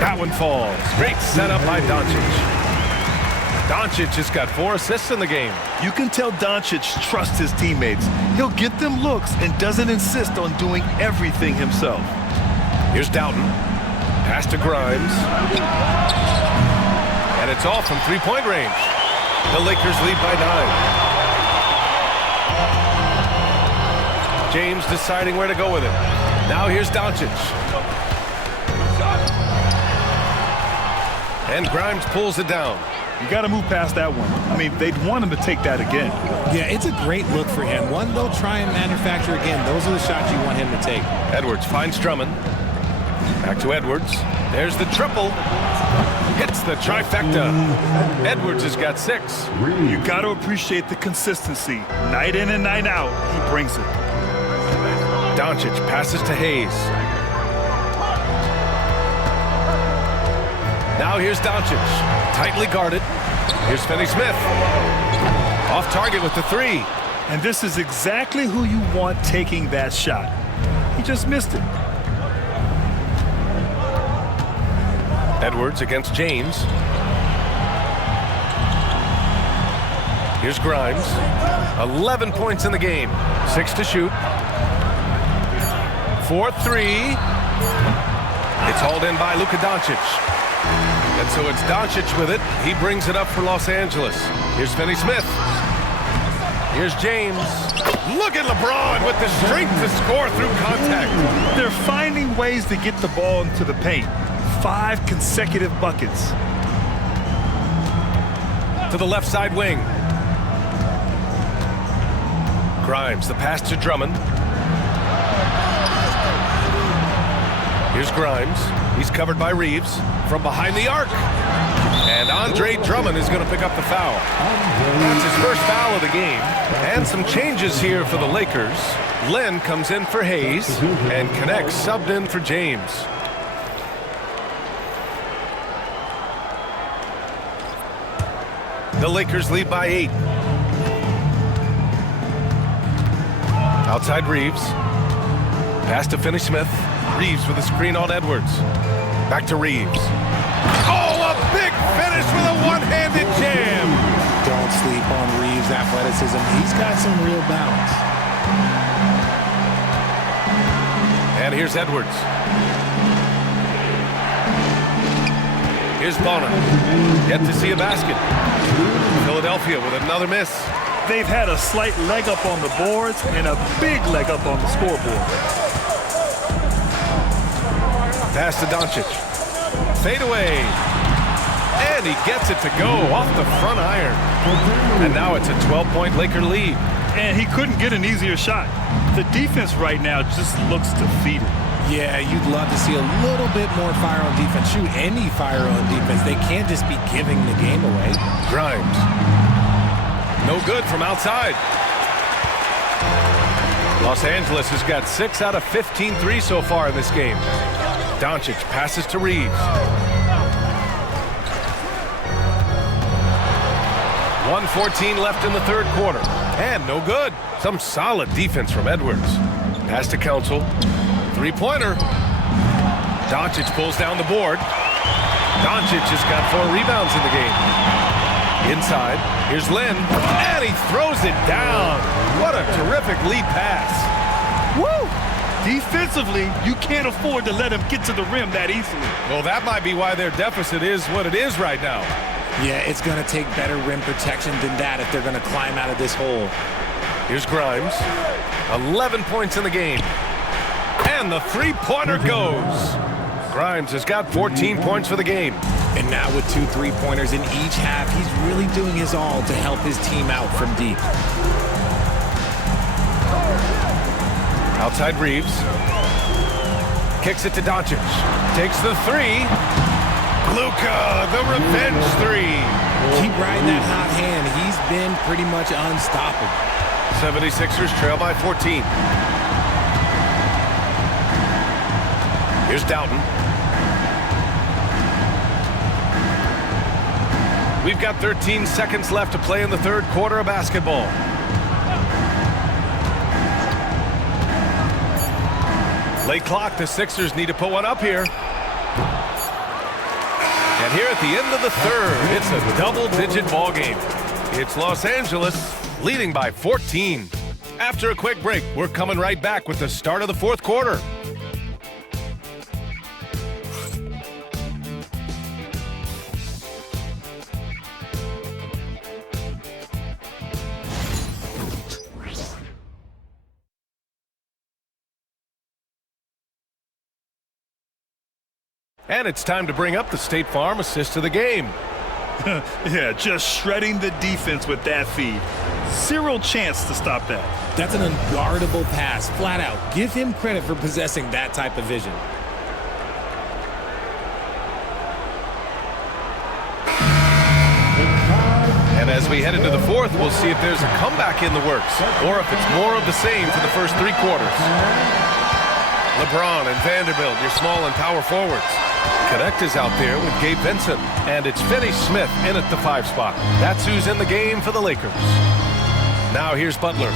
That one falls. Great setup by Doncic. Doncic has got 4 assists in the game. You can tell Doncic trusts his teammates. He'll get them looks and doesn't insist on doing everything himself. Here's Doughton. Pass to Grimes. And it's off from three-point range. The Lakers lead by 9. James deciding where to go with it. Now here's Doncic. And Grimes pulls it down. You got to move past that one. I mean, they'd want him to take that again. Yeah, it's a great look for him. One they'll try and manufacture again. Those are the shots you want him to take. Edwards finds Drummond. Back to Edwards. There's the triple. Hits the trifecta. Edwards has got 6. You got to appreciate the consistency. Night in and night out, he brings it. Doncic passes to Hayes. Now here's Doncic. Tightly guarded. Here's Finney-Smith. Off target with the 3. And this is exactly who you want taking that shot. He just missed it. Edwards against James. Here's Grimes. 11 points in the game. 6 to shoot. 4-3. It's hauled in by Luka Doncic. And so it's Doncic with it. He brings it up for Los Angeles. Here's Finney Smith. Here's James. Look at LeBron with the strength to score through contact. They're finding ways to get the ball into the paint. 5 consecutive buckets. To the left side wing. Grimes, the pass to Drummond. Here's Grimes. He's covered by Reeves from behind the arc. And Andre Drummond is going to pick up the foul. That's his first foul of the game. And some changes here for the Lakers. Len comes in for Hayes and connects, subbed in for James. The Lakers lead by 8. Outside Reeves. Pass to Finney Smith. Reeves with a screen on Edwards. Back to Reeves. Oh, a big finish with a one-handed jam. Don't sleep on Reeves' athleticism. He's got some real balance. And here's Edwards. Here's Bonner. Yet to see a basket. Philadelphia with another miss. They've had a slight leg up on the boards and a big leg up on the scoreboard. Pass to Doncic. Fade away. And he gets it to go off the front iron. And now it's a 12-point Laker lead. And he couldn't get an easier shot. The defense right now just looks defeated. Yeah, you'd love to see a little bit more fire on defense. Shoot, any fire on defense. They can't just be giving the game away. Grimes. No good from outside. Los Angeles has got 6 out of 15 threes so far in this game. Doncic passes to Reeves. 1:14 left in the third quarter. And no good. Some solid defense from Edwards. Pass to Council. Three-pointer. Doncic pulls down the board. Doncic has got 4 rebounds in the game. Inside, here's Lynn, and he throws it down. What a terrific lead pass. Woo! Defensively, you can't afford to let him get to the rim that easily. Well, that might be why their deficit is what it is right now. Yeah, it's going to take better rim protection than that if they're going to climb out of this hole. Here's Grimes. 11 points in the game. And the three-pointer goes. Grimes has got 14 points for the game. And now with 2 3-pointers in each half, he's really doing his all to help his team out from deep. Outside Reeves. Kicks it to Doncic. Takes the 3. Luka, the revenge 3. Keep riding that hot hand. He's been pretty much unstoppable. 76ers trail by 14. Here's Doughton. We've got 13 seconds left to play in the third quarter of basketball. Late clock, the Sixers need to put one up here. And here at the end of the third, it's a double-digit ball game. It's Los Angeles leading by 14. After a quick break, we're coming right back with the start of the fourth quarter. And it's time to bring up the State Farm assist of the game. Yeah, just shredding the defense with that feed. Zero chance to stop that. That's an unguardable pass, flat out. Give him credit for possessing that type of vision. And as we head into the fourth, we'll see if there's a comeback in the works or if it's more of the same for the first 3 quarters. LeBron and Vanderbilt, your small and power forwards. Connect is out there with Gabe Vincent, and it's Finney Smith in at the 5 spot. That's who's in the game for the Lakers. Now here's Butler.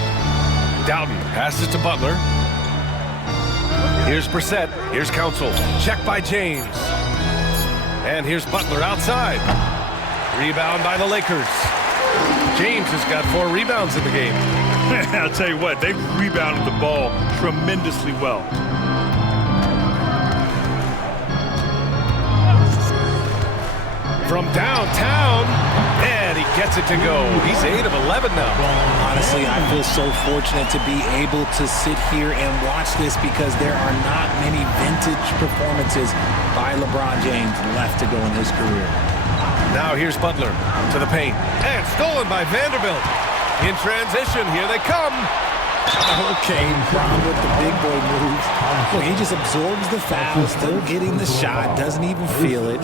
Doughton passes to Butler. Here's Brissett. Here's Council. Check by James. And here's Butler outside. Rebound by the Lakers. James has got 4 rebounds in the game. I'll tell you what, they've rebounded the ball tremendously well. From downtown, and he gets it to go. He's 8 of 11 now. Honestly, I feel so fortunate to be able to sit here and watch this because there are not many vintage performances by LeBron James left to go in his career. Now here's Butler to the paint, and stolen by Vanderbilt. In transition, here they come. Okay, Brown with the big boy moves. Well, he just absorbs the foul, still getting the shot, doesn't even feel it.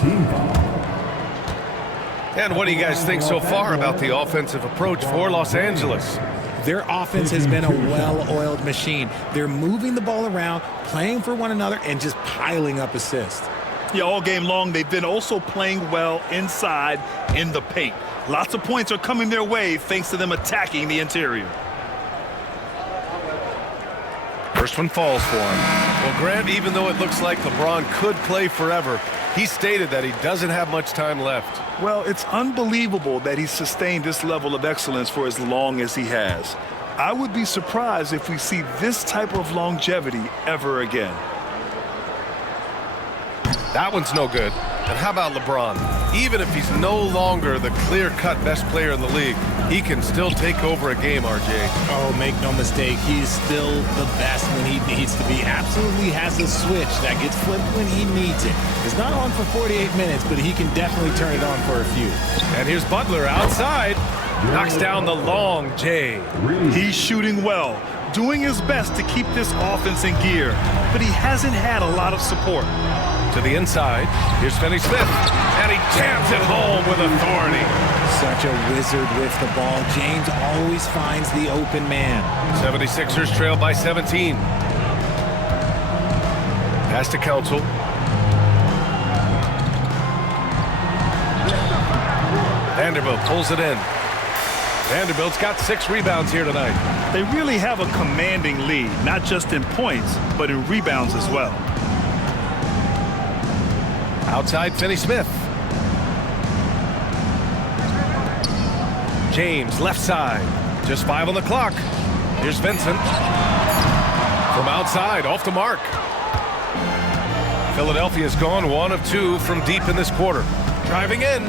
And what do you guys think so far about the offensive approach for Los Angeles? Their offense has been a well-oiled machine. They're moving the ball around, playing for one another, and just piling up assists. Yeah, all game long, they've been also playing well inside in the paint. Lots of points are coming their way thanks to them attacking the interior. First one falls for him. Well, Grant, even though it looks like LeBron could play forever, he stated that he doesn't have much time left. Well, it's unbelievable that he's sustained this level of excellence for as long as he has. I would be surprised if we see this type of longevity ever again. That one's no good. And how about LeBron? Even if he's no longer the clear-cut best player in the league, he can still take over a game, RJ. Oh, make no mistake, he's still the best when he needs to be. Absolutely has a switch that gets flipped when he needs it. It's not on for 48 minutes, but he can definitely turn it on for a few. And here's Butler outside. Knocks down the long J. He's shooting well, doing his best to keep this offense in gear, but he hasn't had a lot of support. To the inside, here's Finney-Smith, and he jams it home with authority. Such a wizard with the ball. James always finds the open man. 76ers trail by 17. Pass to Council. Vanderbilt pulls it in. Vanderbilt's got 6 rebounds here tonight. They really have a commanding lead, not just in points, but in rebounds as well. Outside Finney-Smith. James, left side. Just 5 on the clock. Here's Vincent. From outside, off the mark. Philadelphia's gone 1 of 2 from deep in this quarter. Driving in.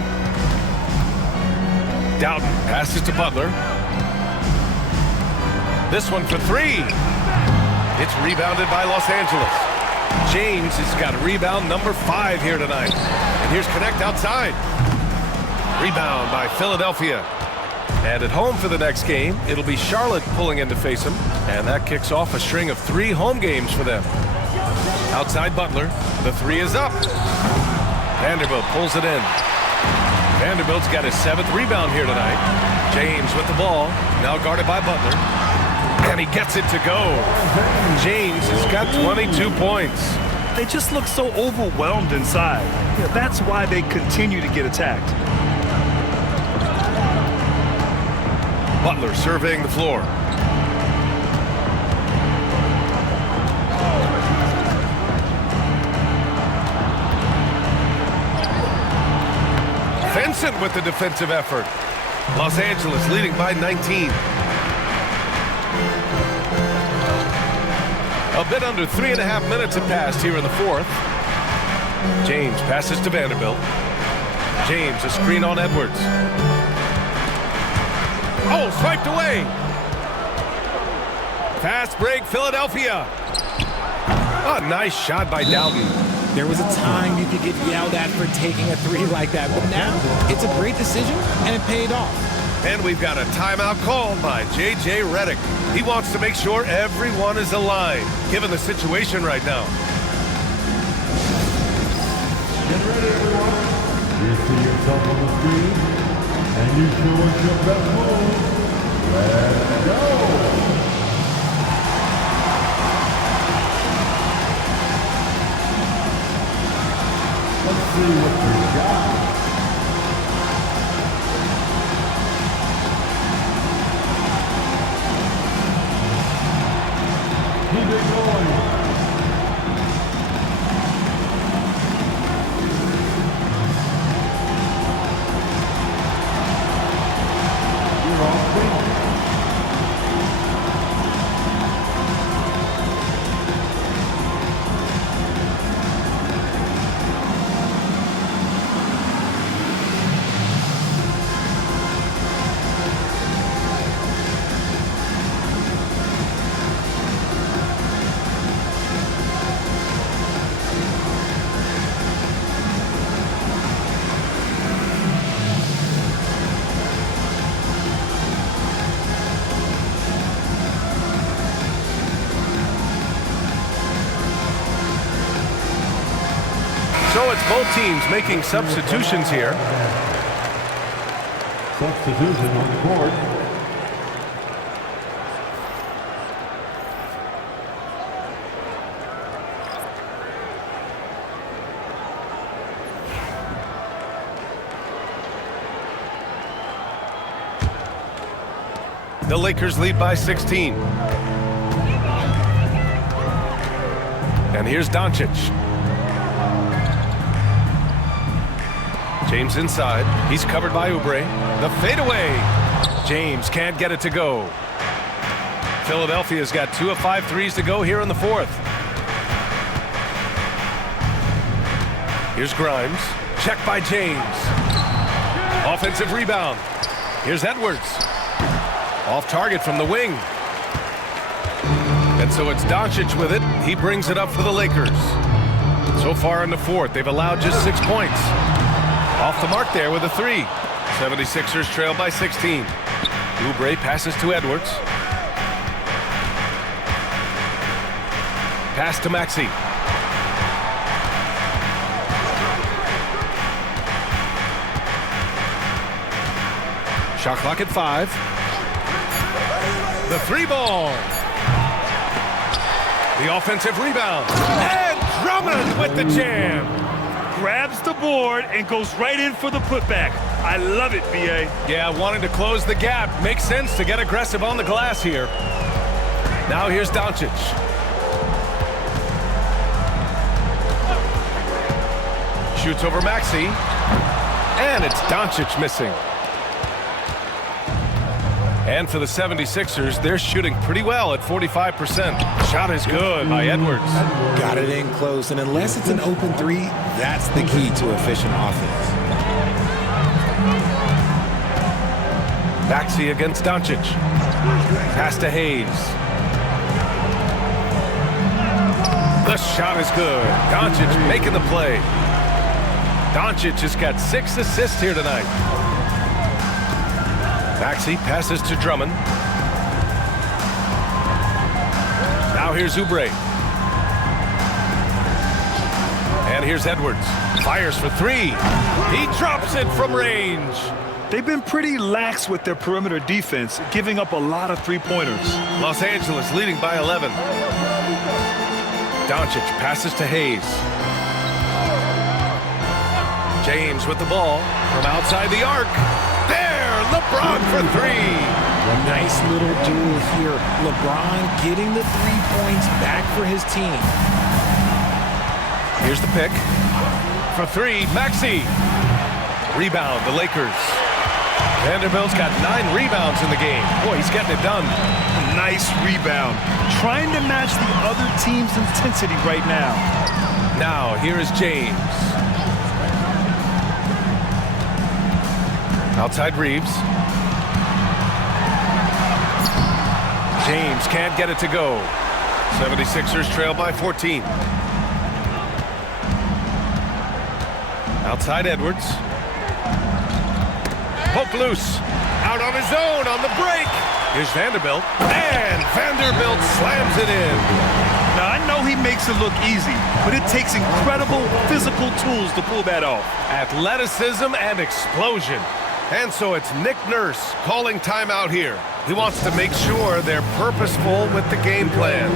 Doughton passes to Butler. This one for 3. It's rebounded by Los Angeles. James has got rebound number 5 here tonight. And here's Connect outside. Rebound by Philadelphia. And at home for the next game, it'll be Charlotte pulling in to face him. And that kicks off a string of 3 home games for them. Outside Butler. The 3 is up. Vanderbilt pulls it in. Vanderbilt's got his 7th rebound here tonight. James with the ball. Now guarded by Butler. And he gets it to go. James has got 22 points. They just look so overwhelmed inside. Yeah, that's why they continue to get attacked. Butler surveying the floor. Vincent with the defensive effort. Los Angeles leading by 19. A bit under 3.5 minutes have passed here in the 4th. James passes to Vanderbilt. James, a screen on Edwards. Oh, swiped away. Fast break, Philadelphia. A nice shot by Doughton. There was a time you could get yelled at for taking a 3 like that, but now it's a great decision, and it paid off. And we've got a timeout called by J.J. Redick. He wants to make sure everyone is aligned, given the situation right now. Get ready, everyone. You see yourself on the screen, and you show us your best move. Let's go. Let's see what we got. So it's both teams making substitutions here. Substitution on the court. The Lakers lead by 16. And here's Doncic. James inside. He's covered by Oubre. The fadeaway. James can't get it to go. Philadelphia's got 2 of 5 threes to go here in the fourth. Here's Grimes. Check by James. Offensive rebound. Here's Edwards. Off target from the wing. And so it's Doncic with it. He brings it up for the Lakers. So far in the fourth, they've allowed just 6 points. Off the mark there with a 3. 76ers trail by 16. Oubre passes to Edwards. Pass to Maxey. Shot clock at 5. The 3 ball. The offensive rebound. And Drummond with the jam. Grabs the board and goes right in for the putback. I love it, B.A. Yeah, wanting to close the gap. Makes sense to get aggressive on the glass here. Now here's Doncic. Shoots over Maxey. And it's Doncic missing. And for the 76ers, they're shooting pretty well at 45%. Shot is good by Edwards. Got it in close, and unless it's an open 3, that's the key to efficient offense. Maxey against Doncic. Pass to Hayes. The shot is good. Doncic making the play. Doncic has got 6 assists here tonight. Maxey passes to Drummond. Now here's Oubre. And here's Edwards. Fires for 3. He drops it from range. They've been pretty lax with their perimeter defense, giving up a lot of three-pointers. Los Angeles leading by 11. Doncic passes to Hayes. James with the ball from outside the arc. There, LeBron for 3. Nice little duel here. LeBron getting the 3 points back for his team. Here's the pick. For 3, Maxey. Rebound, the Lakers. Vanderbilt's got 9 rebounds in the game. Boy, he's getting it done. Nice rebound. Trying to match the other team's intensity right now. Now, here is James. Outside Reeves. James can't get it to go. 76ers trail by 14. Outside Edwards. Poke loose. Out on his own on the break. Here's Vanderbilt. And Vanderbilt slams it in. Now, I know he makes it look easy, but it takes incredible physical tools to pull that off. Athleticism and explosion. And so it's Nick Nurse calling timeout here. He wants to make sure they're purposeful with the game plan.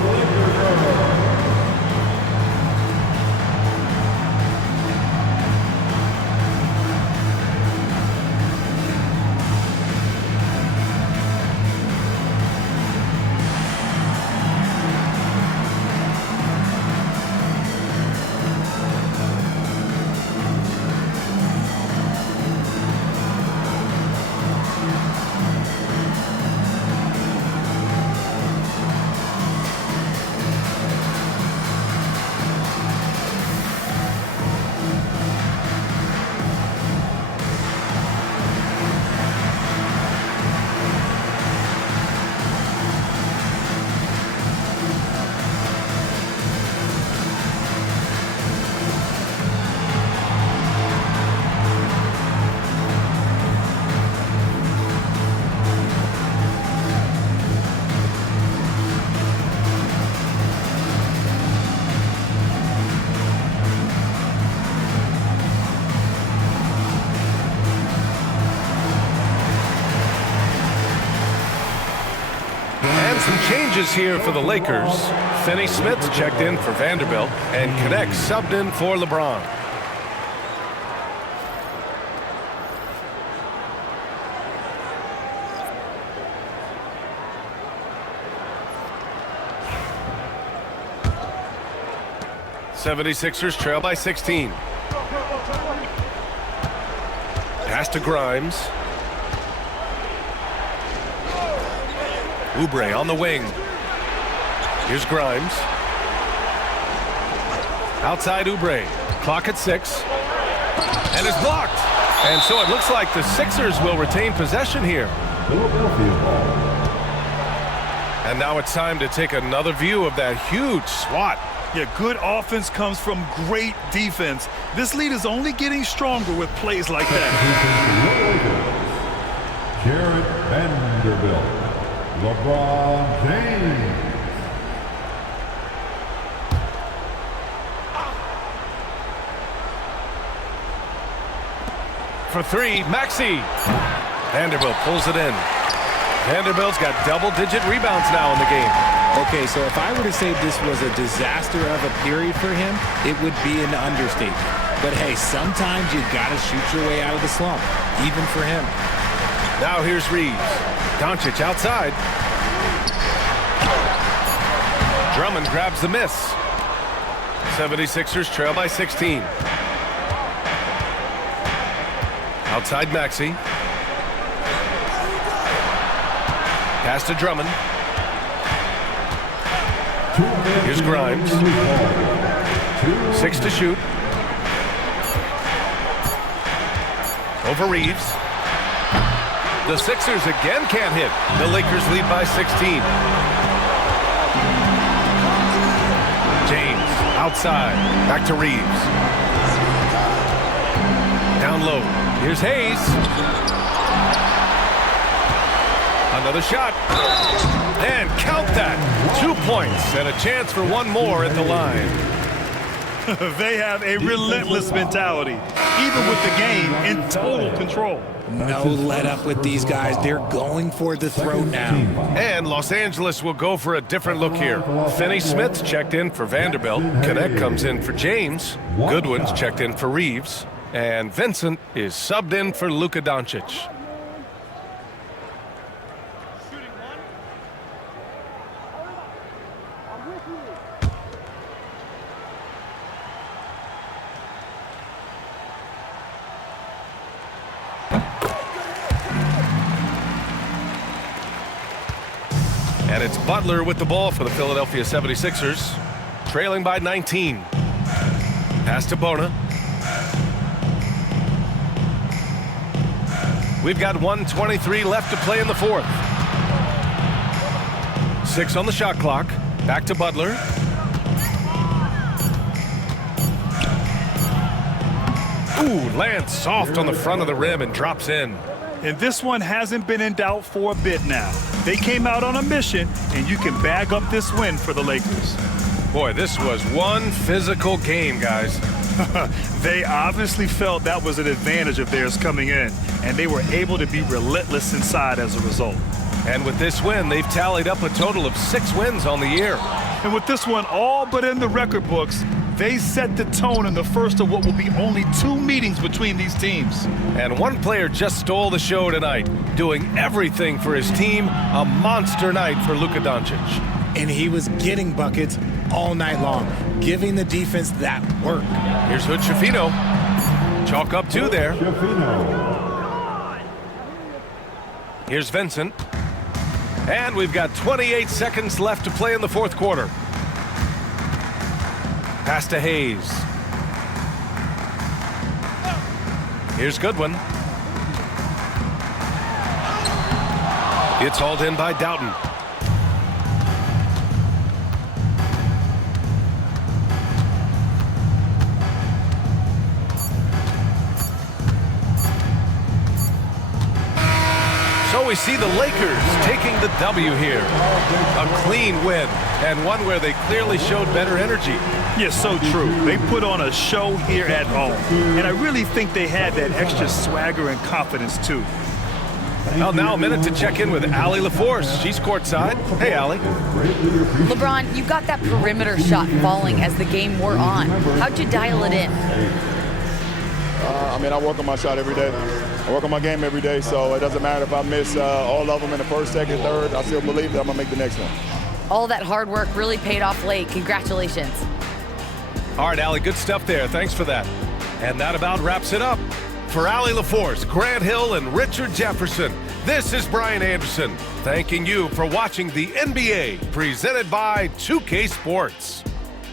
Some changes here for the Lakers. Finney Smith checked in for Vanderbilt, and Connect subbed in for LeBron. '76ers trail by 16. Pass to Grimes. Oubre on the wing. Here's Grimes. Outside Oubre. Clock at 6. And it's blocked. And so it looks like the Sixers will retain possession here. And now it's time to take another view of that huge swat. Yeah, good offense comes from great defense. This lead is only getting stronger with plays like that. Jared Vanderbilt. LeBron James. For 3, Maxey. Vanderbilt pulls it in. Vanderbilt's got double-digit rebounds now in the game. Okay, so if I were to say this was a disaster of a period for him, it would be an understatement. But hey, sometimes you gotta shoot your way out of the slump, even for him. Now here's Reeves. Doncic outside. Drummond grabs the miss. 76ers trail by 16. Outside Maxey. Pass to Drummond. Here's Grimes. 6 to shoot. Over Reeves. The Sixers again can't hit. The Lakers lead by 16. James outside. Back to Reeves. Down low. Here's Hayes. Another shot. And count that. 2 points and a chance for one more at the line. They have a relentless mentality, even with the game in total control. No let up with these guys. They're going for the throat now. And Los Angeles will go for a different look here. Finney Smith checked in for Vanderbilt. Connect comes in for James. Goodwin's checked in for Reeves. And Vincent is subbed in for Luka Doncic. And it's Butler with the ball for the Philadelphia 76ers, trailing by 19. Pass to Bona. We've got 1:23 left to play in the fourth. 6 on the shot clock. Back to Butler. Ooh, lands soft on the front of the rim and drops in. And this one hasn't been in doubt for a bit now. They came out on a mission, and you can bag up this win for the Lakers. Boy, this was one physical game, guys. They obviously felt that was an advantage of theirs coming in, and they were able to be relentless inside as a result. And with this win, they've tallied up a total of 6 wins on the year. And with this one all but in the record books, they set the tone in the first of what will be only 2 meetings between these teams. And one player just stole the show tonight, doing everything for his team. A monster night for Luka Doncic. And he was getting buckets all night long, giving the defense that work. Here's Hood Schifino. Chalk up 2 there. Here's Vincent. And we've got 28 seconds left to play in the fourth quarter. Pass to Hayes. Here's Goodwin. It's hauled in by Doughton. So we see the Lakers taking the W here. A clean win, and one where they clearly showed better energy. Yes, so true. They put on a show here at home, and I really think they had that extra swagger and confidence too. Well, now a minute to check in with Allie LaForce. She's courtside. Hey, Allie. LeBron, you got that perimeter shot falling as the game wore on. How'd you dial it in? I work on my shot every day. I work on my game every day, so it doesn't matter if I miss all of them in the first, second, third. I still believe that I'm going to make the next one. All that hard work really paid off late. Congratulations. All right, Allie, good stuff there. Thanks for that. And that about wraps it up. For Allie LaForce, Grant Hill, and Richard Jefferson, this is Brian Anderson, thanking you for watching the NBA, presented by 2K Sports.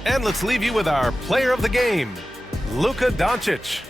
And let's leave you with our player of the game, Luka Doncic.